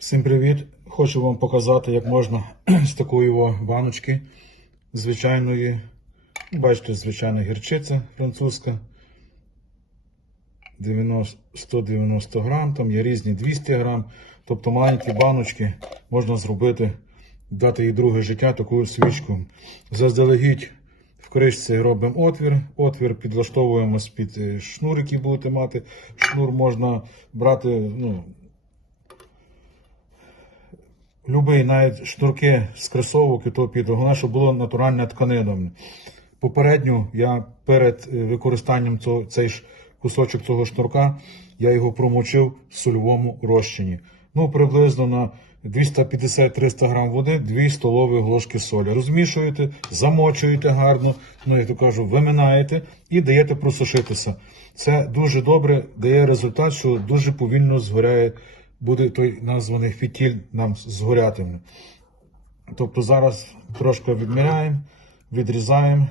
Всім привіт! Хочу вам показати, як можна з такої баночки звичайної. Бачите, звичайна гірчиця французька. 90, 190 грам, там є різні 200 грам. Тобто маленькі баночки можна зробити, дати їй друге життя таку свічку. Заздалегідь в кришці робимо отвір. Отвір підлаштовуємо під е, шнур, який будете мати. Шнур можна брати, ну, Любий, навіть шнурки з кросовок і то під головне, щоб було натуральне тканина. Попередньо я перед е, використанням цього, цей ж кусочок цього шнурка, я його промочив в сольовому розчині. Ну, приблизно на 250-300 грам води, 2 столові ложки солі. Розмішуєте, замочуєте гарно, ну, як то кажу, виминаєте і даєте просушитися. Це дуже добре дає результат, що дуже повільно згоряє буде той названий фітіль нам згорятиме. Тобто зараз трошки відміряємо, відрізаємо.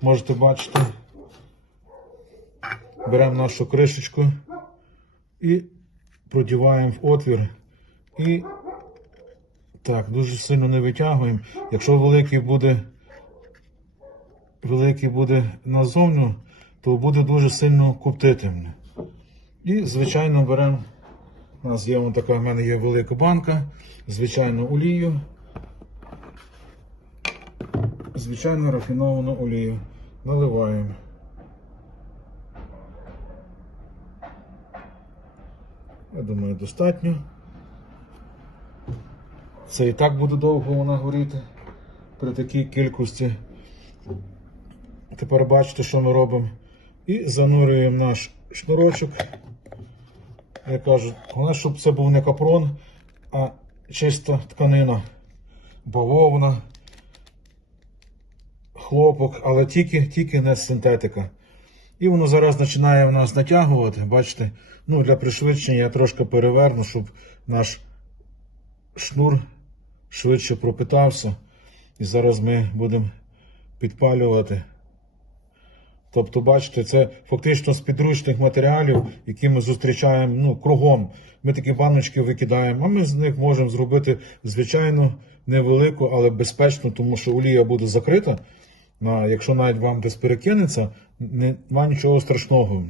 Можете бачити. Беремо нашу кришечку і продіваємо в отвір. І так, дуже сильно не витягуємо. Якщо великий буде, великий буде назовню, то буде дуже сильно коптити мене. І, звичайно, беремо. У нас є вон така, в мене є велика банка, звичайну олію. Звичайно рафіновану олію. Наливаємо. Я думаю, достатньо. Це і так буде довго вона горіти при такій кількості. Тепер бачите, що ми робимо. І занурюємо наш шнурочок. Я кажу, головне, щоб це був не капрон, а чиста тканина, бавовна, хлопок, але тільки, тільки не синтетика. І воно зараз починає в нас натягувати. Бачите, ну для пришвидшення я трошки переверну, щоб наш шнур швидше пропитався. І зараз ми будемо підпалювати. Тобто, бачите, це фактично з підручних матеріалів, які ми зустрічаємо ну, кругом. Ми такі баночки викидаємо, а ми з них можемо зробити звичайно невелику, але безпечну, тому що олія буде закрита. А якщо навіть вам десь перекинеться, нема нічого страшного.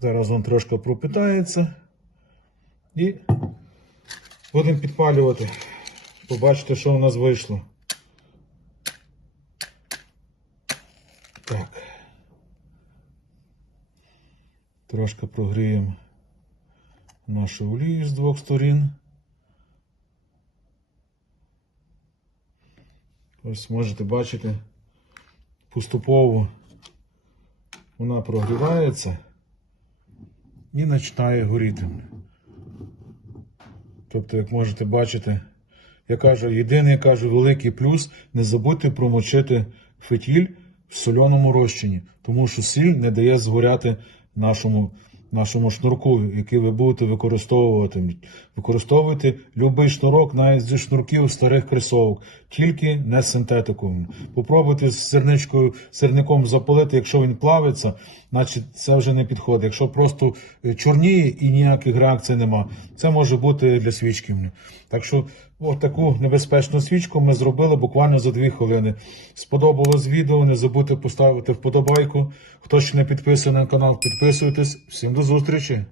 Зараз він трошки пропитається. І будемо підпалювати. Побачите, що у нас вийшло. Трошки прогріємо нашу олію з двох сторін. Ось можете бачити, поступово вона прогрівається і починає горіти. Тобто, як можете бачити, я кажу, єдиний я кажу, великий плюс не забудьте промочити фетіль в соленому розчині, тому що сіль не дає згоряти нашому, нашому шнурку, який ви будете використовувати. Використовуйте будь-який шнурок, навіть зі шнурків старих кросовок, тільки не синтетику. Попробуйте з сирничкою, сирником запалити, якщо він плавиться, значить це вже не підходить. Якщо просто е, чорніє і ніяких реакцій нема, це може бути для свічки. Так що Ось таку небезпечну свічку ми зробили буквально за 2 хвилини. Сподобалось відео, не забудьте поставити вподобайку. Хто ще не підписаний на канал, підписуйтесь. Всім до зустрічі!